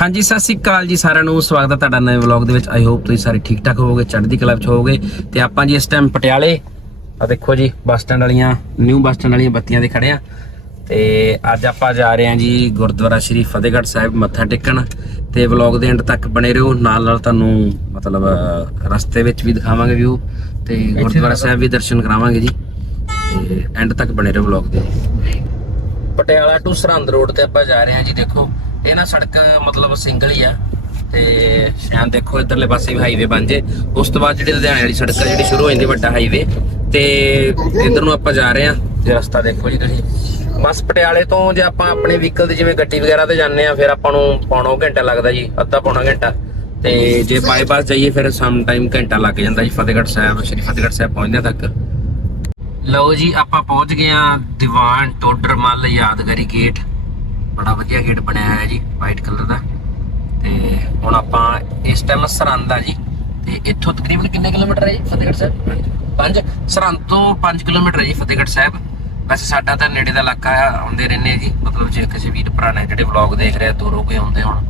ਹਾਂਜੀ ਸਤਿ ਸ੍ਰੀ ਅਕਾਲ ਜੀ ਸਾਰਿਆਂ ਨੂੰ। ਸਵਾਗਤ ਹੈ ਤੁਹਾਡਾ ਨਵੇਂ ਵਲੌਗ ਦੇ ਵਿੱਚ। ਆਈ ਹੋਪ ਤੁਸੀਂ ਸਾਰੇ ਠੀਕ ਠਾਕ ਹੋਵੋਗੇ ਚੜ੍ਹਦੀ ਕਲਾ ਵਿੱਚ ਹੋਵੋਗੇ। ਤੇ ਆਪਾਂ ਜੀ ਇਸ ਟਾਈਮ ਪਟਿਆਲੇ ਆ ਦੇਖੋ ਜੀ ਬੱਸ ਸਟੈਂਡ ਵਾਲੀਆਂ ਨਿਊ ਬੱਸ ਸਟੈਂਡ ਵਾਲੀਆਂ ਬੱਤੀਆਂ ਦੇ ਖੜੇ ਆ ਤੇ ਅੱਜ ਆਪਾਂ ਜਾ ਰਹੇ ਹਾਂ ਜੀ ਗੁਰਦੁਆਰਾ ਸ਼੍ਰੀ ਫਤਿਹਗੜ੍ਹ ਸਾਹਿਬ ਮੱਥਾ ਟੇਕਣ। ਤੇ ਵਲੌਗ ਦੇ ਐਂਡ ਤੱਕ ਬਣੇ ਰਹੋ। ਨਾਲ ਨਾਲ ਤੁਹਾਨੂੰ ਮਤਲਬ ਰਸਤੇ ਵਿੱਚ ਵੀ ਦਿਖਾਵਾਂਗੇ ਵਿਊ ਤੇ ਗੁਰਦੁਆਰਾ ਸਾਹਿਬ ਵੀ ਦਰਸ਼ਨ ਕਰਾਵਾਂਗੇ ਜੀ। ਤੇ ਐਂਡ ਤੱਕ ਬਣੇ ਰਹੋ ਵਲੌਗ ਦੇ। ਪਟਿਆਲਾ ਟੂ ਸਰਹੰਦ ਰੋਡ ਤੇ ਆਪਾਂ ਜਾ ਰਹੇ ਹਾਂ ਜੀ ਦੇਖੋ। ਇਹ ਨਾ ਸੜਕ ਮਤਲਬ ਸਿੰਗਲ ਹੀ ਆ ਤੇ ਸ਼ਾਇਦ ਦੇਖੋ ਇਧਰਲੇ ਪਾਸੇ ਵੀ ਹਾਈਵੇ ਬਣ ਜੇ। ਉਸ ਤੋਂ ਬਾਅਦ ਜਿਹੜੀ ਲੁਧਿਆਣੇ ਵਾਲੀ ਸੜਕ ਆ, ਜਿਹੜੀ ਸ਼ੁਰੂ ਹੋ ਜਾਂਦੀ ਵੱਡਾ ਹਾਈਵੇ ਤੇ ਇਧਰ ਨੂੰ ਆਪਾਂ ਜਾ ਰਹੇ ਹਾਂ ਜੇ ਰਸਤਾ ਦੇਖੋ ਜੀ ਤੁਸੀਂ। ਬਸ ਪਟਿਆਲੇ ਤੋਂ ਜੇ ਆਪਾਂ ਆਪਣੇ ਵਹੀਕਲ ਦੀ ਜਿਵੇਂ ਗੱਡੀ ਵਗੈਰਾ ਤੇ ਜਾਂਦੇ ਆ, ਫਿਰ ਆਪਾਂ ਨੂੰ ਪੌਣਾ ਘੰਟਾ ਲੱਗਦਾ ਜੀ, ਅੱਧਾ ਪੌਣਾ ਘੰਟਾ। ਤੇ ਜੇ ਬਾਈਪਾਸ ਜਾਈਏ, ਫਿਰ ਸਮ ਟਾਈਮ ਘੰਟਾ ਲੱਗ ਜਾਂਦਾ ਜੀ, ਫਤਿਹਗੜ੍ਹ ਸਾਹਿਬ, ਸ਼੍ਰੀ ਫਤਿਹਗੜ੍ਹ ਸਾਹਿਬ ਪਹੁੰਚਦੇ ਤੱਕ। ਲਓ ਜੀ, ਆਪਾਂ ਪਹੁੰਚ ਗਏ ਆ ਦੀਵਾਨ ਟੋਡਰ ਮੱਲ ਯਾਦਗਾਰੀ ਗੇਟ ਬੜਾ ਵਧੀਆ ਗੇਟ ਬਣਿਆ ਹੋਇਆ ਜੀ ਵਾਈਟ ਕਲਰ ਦਾ। ਤੇ ਹੁਣ ਆਪਾਂ ਇਸ ਟਾਈਮ ਸਰਹੰਦ ਆ ਜੀ। ਤੇ ਇੱਥੋਂ ਤਕਰੀਬਨ ਕਿੰਨੇ ਕਿਲੋਮੀਟਰ ਹੈ ਜੀ ਫਤਿਹਗੜ੍ਹ ਸਾਹਿਬ? 5 ਸਰਹੰਦ ਤੋਂ 5 ਕਿਲੋਮੀਟਰ ਹੈ ਜੀ ਫਤਿਹਗੜ੍ਹ ਸਾਹਿਬ। ਵੈਸੇ ਸਾਡਾ ਤਾਂ ਨੇੜੇ ਦਾ ਇਲਾਕਾ ਆ ਆਉਂਦੇ ਰਹਿੰਦੇ ਜੀ। ਮਤਲਬ ਜੇ ਕਿਸੇ ਵੀਰ ਭਰਾ ਨੇ ਜਿਹੜੇ ਵਲੌਗ ਦੇਖ ਰਹੇ ਆ ਦੂਰੋਂ ਕੋਈ ਆਉਂਦੇ ਹੋਣ,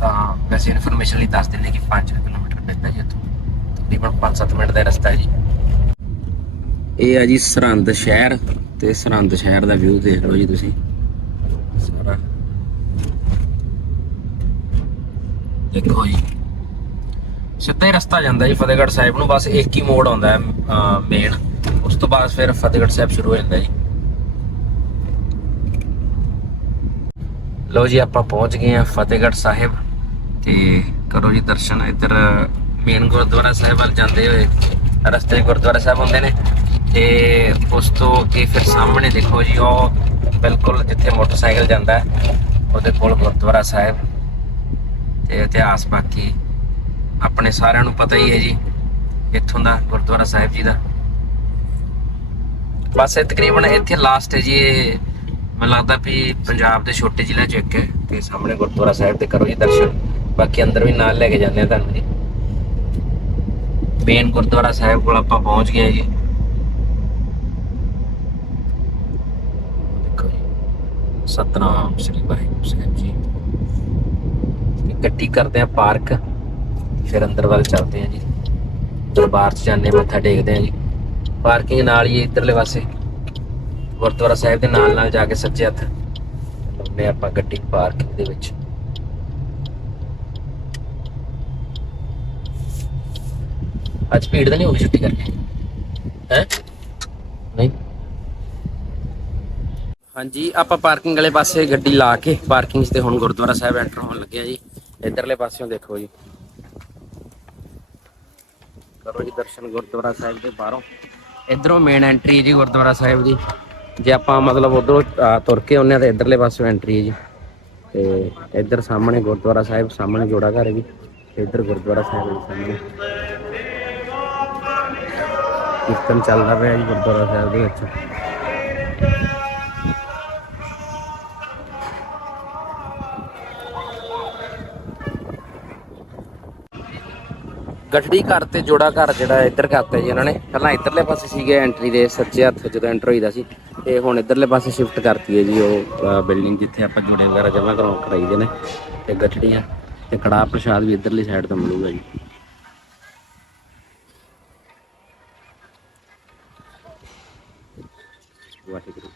ਤਾਂ ਵੈਸੇ ਇਨਫੋਰਮੇਸ਼ਨ ਲਈ ਦੱਸ ਦਿੰਦੇ ਕਿ 5 ਕਿਲੋਮੀਟਰ ਪੈਂਦਾ ਜੀ ਇੱਥੋਂ। ਤਕਰੀਬਨ 5-7 ਮਿੰਟ ਦਾ ਰਸਤਾ ਹੈ ਜੀ। ਇਹ ਆ ਜੀ ਸਰਹੰਦ ਸ਼ਹਿਰ ਤੇ ਸਰਹੰਦ ਸ਼ਹਿਰ ਦਾ ਵਿਊ ਦੇਖ ਲਓ ਜੀ ਤੁਸੀਂ ਸਾਰਾ ਦੇਖੋ ਜੀ। ਸਿੱਧਾ ਹੀ ਰਸਤਾ ਜਾਂਦਾ ਜੀ ਫਤਿਹਗੜ੍ਹ ਸਾਹਿਬ ਨੂੰ, ਬਸ ਇੱਕ ਹੀ ਮੋੜ ਆਉਂਦਾ ਹੈ ਮੇਨ ਉਸ ਤੋਂ ਬਾਅਦ ਫਿਰ ਫਤਿਹਗੜ੍ਹ ਸਾਹਿਬ ਸ਼ੁਰੂ ਹੋ ਜਾਂਦਾ ਜੀ। ਲਓ ਜੀ, ਆਪਾਂ ਪਹੁੰਚ ਗਏ ਆ ਫਤਿਹਗੜ੍ਹ ਸਾਹਿਬ ਤੇ ਕਰੋ ਜੀ ਦਰਸ਼ਨ। ਇੱਧਰ ਮੇਨ ਗੁਰਦੁਆਰਾ ਸਾਹਿਬ ਵੱਲ ਜਾਂਦੇ ਹੋਏ ਰਸਤੇ ਗੁਰਦੁਆਰਾ ਸਾਹਿਬ ਹੁੰਦੇ ਨੇ ਤੇ ਉਸ ਤੋਂ ਅੱਗੇ ਫਿਰ ਸਾਹਮਣੇ ਦੇਖੋ ਜੀ, ਉਹ ਬਿਲਕੁਲ ਜਿੱਥੇ ਮੋਟਰਸਾਈਕਲ ਜਾਂਦਾ ਉਹਦੇ ਕੋਲ ਗੁਰਦੁਆਰਾ ਸਾਹਿਬ। ਤੇ ਇਤਿਹਾਸ ਬਾਕੀ ਆਪਣੇ ਸਾਰਿਆਂ ਨੂੰ ਪਤਾ ਹੀ ਹੈ ਜੀ, ਇੱਥੋਂ ਦਾ ਗੁਰਦੁਆਰਾ ਸਾਹਿਬ ਜੀ ਦਾ। ਬਸ ਇਹ ਤਕਰੀਬਨ ਇੱਥੇ ਲਾਸਟ ਹੈ ਜੀ, ਇਹ ਮੈਨੂੰ ਲੱਗਦਾ ਵੀ ਪੰਜਾਬ ਦੇ ਛੋਟੇ ਜ਼ਿਲ੍ਹੇ ਚ ਇੱਕ ਹੈ ਤੇ ਸਾਹਮਣੇ ਗੁਰਦੁਆਰਾ ਸਾਹਿਬ ਦੇ ਕਰੋ ਜੀ ਦਰਸ਼ਨ। ਬਾਕੀ ਅੰਦਰ ਵੀ ਨਾਲ ਲੈ ਕੇ ਜਾਂਦੇ ਆ ਤੁਹਾਨੂੰ ਜੀ। ਮੇਨ ਗੁਰਦੁਆਰਾ ਸਾਹਿਬ ਕੋਲ ਆਪਾਂ ਪਹੁੰਚ ਗਏ ਜੀ, ਸਤਨਾਮ ਸ੍ਰੀ ਵਾਹਿਗੁਰੂ ਸਾਹਿਬ ਜੀ। ਗੱਡੀ ਕਰਦੇ ਆ ਪਾਰਕ। ਫਿਰ ਅੰਦਰ ਵੱਲ ਚੱਲਦੇ ਆ ਜੀ। ਦਰਬਾਰ ਚ ਜਾਂਦੇ ਹਾਂ, ਮੱਥਾ ਟੇਕਦੇ ਆ ਜੀ। ਪਾਰਕਿੰਗ ਨਾਲ ਹੀ ਹੈ ਇਧਰਲੇ ਪਾਸੇ। ਗੁਰਦੁਆਰਾ ਸਾਹਿਬ ਦੇ ਨਾਲ ਨਾਲ ਜਾ ਕੇ ਸੱਜੇ ਹੱਥ ਲਾਉਂਦੇ ਆਪਾਂ ਗੱਡੀ ਪਾਰਕਿੰਗ ਦੇ ਵਿੱਚ। ਅੱਜ ਭੀੜ ਤਾਂ ਨਹੀਂ ਹੋਗੀ ਛੁੱਟੀ ਕਰਕੇ? ਹੈ? ਨਹੀਂ। ਹਾਂਜੀ ਆਪਾਂ ਪਾਰਕਿੰਗ ਵਾਲੇ ਪਾਸੇ ਗੱਡੀ ਲਾ ਕੇ ਪਾਰਕਿੰਗ ਤੇ ਹੁਣ ਗੁਰਦੁਆਰਾ ਸਾਹਿਬ ਐਂਟਰ ਹੋਣ ਲੱਗੇ ਆ ਜੀ। ਇਧਰਲੇ ਪਾਸਿਓਂ ਦੇਖੋ ਜੀ। ਕਰੋ ਜੀ ਦਰਸ਼ਨ ਗੁਰਦੁਆਰਾ ਸਾਹਿਬ ਦੇ ਬਾਹਰੋਂ। ਇਧਰੋਂ ਮੇਨ ਐਂਟਰੀ ਜੀ ਗੁਰਦੁਆਰਾ ਸਾਹਿਬ ਦੀ। ਜੇ ਆਪਾਂ ਮਤਲਬ ਉਧਰੋਂ ਤੁਰ ਕੇ ਆਉਂਦੇ ਆ ਤਾਂ ਇਧਰਲੇ ਪਾਸਿਓਂ ਐਂਟਰੀ ਹੈ ਜੀ। ਤੇ ਇਧਰ ਸਾਹਮਣੇ ਗੁਰਦੁਆਰਾ ਸਾਹਿਬ, ਸਾਹਮਣੇ ਜੋੜਾ ਘਰ ਹੈ ਜੀ। ਤੇ ਇਧਰ ਗੁਰਦੁਆਰਾ ਸਾਹਿਬ ਹੈ ਸਾਹਮਣੇ। ਕੀਰਤਨ ਚੱਲਦਾ ਪਿਆ ਜੀ ਗੁਰਦੁਆਰਾ ਸਾਹਿਬ ਦੇ ਵਿੱਚ। ਗਠੜੀ ਘਰ ਤੇ ਜੋੜਾ ਘਰ ਜਿਹੜਾ ਇੱਧਰ ਕਰਤਾ ਜੀ ਇਹਨਾਂ ਨੇ। ਪਹਿਲਾਂ ਇੱਧਰਲੇ ਪਾਸੇ ਸੀਗੇ ਐਂਟਰੀ ਦੇ ਸੱਚੇ ਹੱਥ ਜਦੋਂ ਐਂਟਰ ਹੋਈਦਾ ਸੀ ਤੇ ਹੁਣ ਇੱਧਰਲੇ ਪਾਸੇ ਸ਼ਿਫਟ ਕਰਤੀ ਹੈ ਜੀ ਉਹ ਬਿਲਡਿੰਗ ਜਿੱਥੇ ਆਪਾਂ ਜੋੜੇ ਵਗੈਰਾ ਜਮ੍ਹਾਂ ਕਰਾਉ ਕਰਾਈਦੇ ਨੇ ਤੇ ਗੱਡੀਆਂ ਤੇ ਕੜਾਹ ਪ੍ਰਸ਼ਾਦ ਵੀ ਇੱਧਰਲੀ ਸਾਈਡ ਤੋਂ ਮਿਲੂਗਾ ਜੀ। ਵਾਹਿਗੁਰੂ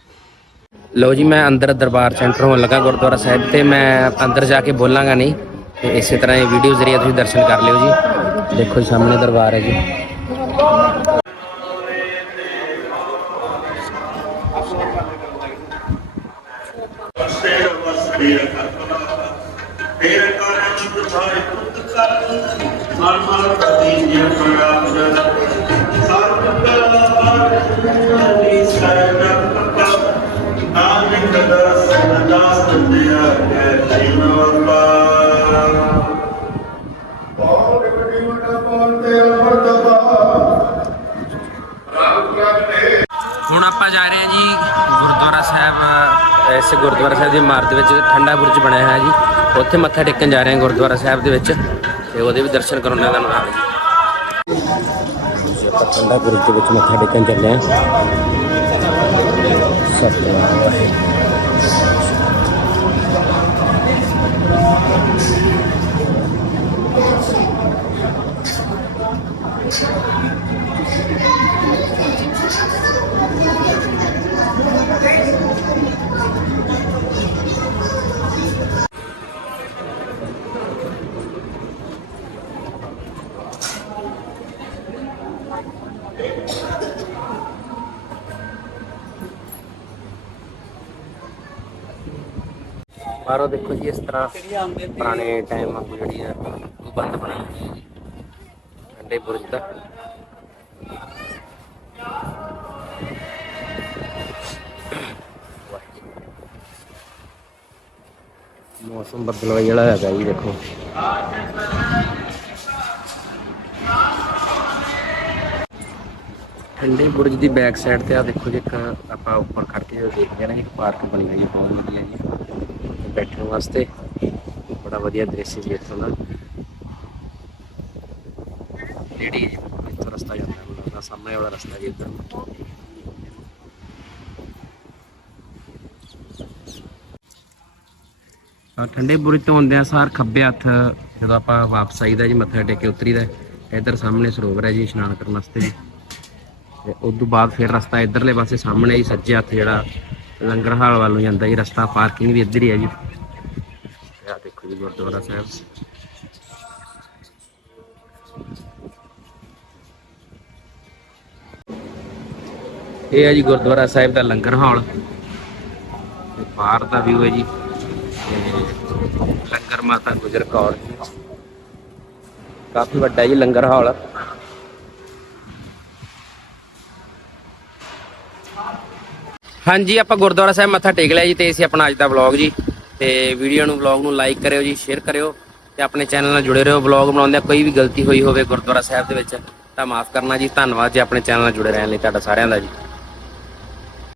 ਲਓ ਜੀ, ਮੈਂ ਅੰਦਰ ਦਰਬਾਰ ਸੈਂਟਰ ਹੋਣ ਲੱਗਾ ਗੁਰਦੁਆਰਾ ਸਾਹਿਬ ਤੇ ਮੈਂ ਅੰਦਰ ਜਾ ਕੇ ਬੋਲਾਂਗਾ ਨਹੀਂ ਤੇ ਇਸੇ ਤਰ੍ਹਾਂ ਇਹ ਵੀਡੀਓ ਜ਼ਰੀਏ ਤੁਸੀਂ ਦਰਸ਼ਨ ਕਰ ਲਿਓ ਜੀ। ਦੇਖੋ ਜੀ ਸਾਹਮਣੇ ਦਰਬਾਰ ਹੈ ਜੀ ਸੇਰ ਵਸੜੀ ਕਰਪਨਾ ਤੇਰੇ ਕਾਰਨ ਤੁਝਾਇ ਪੁੱਤ ਕਰ ਮਨ ਮਨ ਪ੍ਰਤੀ ਜਿਉ ਪ੍ਰਾਪ ਜਨ ਸਰਬ ਕਲਾ ਦੀ ਸਰਬ ਪਤਾ ਨਾਨਕ ਦਰਸ਼ਨ ਦਾਸ ਦਿਆ ਕੇ ਜੀਵਨ ਇਸ ਗੁਰਦੁਆਰਾ ਸਾਹਿਬ ਦੀ ਇਮਾਰਤ ਵਿੱਚ ਠੰਡਾ ਬੁਰਜ ਬਣਿਆ ਹੋਇਆ ਜੀ। ਉੱਥੇ ਮੱਥਾ ਟੇਕਣ ਜਾ ਰਹੇ ਹਾਂ ਗੁਰਦੁਆਰਾ ਸਾਹਿਬ ਦੇ ਵਿੱਚ ਤੇ ਉਹਦੇ ਵੀ ਦਰਸ਼ਨ ਕਰਾਉਣੇ ਦਾ ਆ ਜੀ ਠੰਡਾ ਬੁਰਜ ਦੇ ਵਿੱਚ ਮੱਥਾ ਟੇਕਣ ਚੱਲੇ ਹਾਂ। ਸਤਿ ਵਾਹਿਗੁਰੂ ਆਰੋ ਦੇਖੋ ਜੀ, ਇਸ ਤਰ੍ਹਾਂ ਪੁਰਾਣੇ ਟਾਈਮ ਵਾਂਗੂ ਜਿਹੜੀ ਆ, ਉਹ ਬੰਦ ਬਣਾਈ ਹੋਈ ਹੈ ਜੀ। ਠੰਡੇ ਬੁਰਜ ਦਾ ਮੌਸਮ ਬਦਲਵਾਈ ਵਾਲਾ ਹੈਗਾ ਜੀ, ਦੇਖੋ। ਠੰਡੇ ਬੁਰਜ ਦੀ ਬੈਕ ਸਾਈਡ ਤੇ ਆ ਦੇਖੋ ਜੀ, ਇੱਕ ਆਪਾਂ ਉੱਪਰ ਖੜ ਕੇ ਦੇਖਦੇ ਆ ਨਾ, ਇੱਕ ਪਾਰਕ ਬਣੀ ਹੋਈ ਬਹੁਤ ਵਧੀਆ ਜੀ। ਬੈਠਣ ਵਾਸਤੇ। ਬੜਾ ਵਧੀਆ ਦ੍ਰਿਸ਼ ਜੀ ਇੱਥੋਂ ਦਾ। ਜਿਹੜੀ ਇੱਥੋਂ ਰਸਤਾ ਜਾਂਦਾ ਹੈ ਉਹਦਾ ਸਾਹਮਣੇ ਵਾਲਾ ਰਸਤਾ ਜੀ ਇੱਧਰ। ਆ ਠੰਡੇ ਬੁਰਜ ਤੋਂ ਆਉਂਦਿਆਂ ਸਾਰ ਖੱਬੇ ਹੱਥ ਜਦੋਂ ਆਪਾਂ ਵਾਪਸ ਆਈਦਾ ਜੀ, ਮੱਥਾ ਟੇਕ ਕੇ ਉਤਰੀਦਾ ਇੱਧਰ ਸਾਹਮਣੇ ਸਰੋਵਰ ਹੈ ਜੀ, ਇਸ਼ਨਾਨ ਕਰਨ ਵਾਸਤੇ। ਜੀ ਤੇ ਉਸ ਤੋਂ ਬਾਅਦ ਫਿਰ ਰਸਤਾ ਇੱਧਰਲੇ ਪਾਸੇ ਸਾਹਮਣੇ ਹੀ ਸੱਜੇ ਹੱਥ ਜਿਹੜਾ ਲੰਗਰ ਹਾਲ ਵੱਲ ਜਾਂਦਾ ਜੀ, ਰਸਤਾ ਪਾਰਕਿੰਗ ਵੀ ਇੱਧਰ ਹੀ ਹੈ ਜੀ। ਤੇ ਦੇਖੋ ਜੀ, ਗੁਰਦੁਆਰਾ ਸਾਹਿਬ। ਇਹ ਹੈ ਜੀ ਗੁਰਦੁਆਰਾ ਸਾਹਿਬ ਦਾ ਲੰਗਰ ਹਾਲ। ਤੇ ਬਾਹਰ ਦਾ ਵਿਊ ਹੈ ਜੀ। ਲੰਗਰ ਮਾਤਾ ਗੁਜਰ ਕੌਰ ਕਾਫੀ ਵੱਡਾ ਜੀ ਲੰਗਰ ਹਾਲ। ਹਾਂਜੀ, ਆਪਾਂ ਗੁਰਦੁਆਰਾ ਸਾਹਿਬ ਮੱਥਾ ਟੇਕ ਲਿਆ ਜੀ ਤੇ ਅਸੀਂ ਆਪਣਾ ਅੱਜ ਦਾ ਵਲੌਗ ਜੀ। ਤੇ ਵੀਡੀਓ ਨੂੰ ਵਲੌਗ ਨੂੰ ਲਾਈਕ ਕਰਿਓ ਜੀ ਸ਼ੇਅਰ ਕਰਿਓ ਤੇ ਆਪਣੇ ਚੈਨਲ ਨਾਲ ਜੁੜੇ ਰਹੋ। ਵਲੌਗ ਬਣਾਉਂਦੇ ਕੋਈ ਵੀ ਗਲਤੀ ਹੋਈ ਹੋਵੇ ਗੁਰਦੁਆਰਾ ਸਾਹਿਬ ਦੇ ਵਿੱਚ ਤਾਂ ਮਾਫ ਕਰਨਾ ਜੀ। ਧੰਨਵਾਦ ਜੀ ਆਪਣੇ ਚੈਨਲ ਨਾਲ ਜੁੜੇ ਰਹਿਣ ਲਈ ਤੁਹਾਡਾ ਸਾਰਿਆਂ ਦਾ ਜੀ।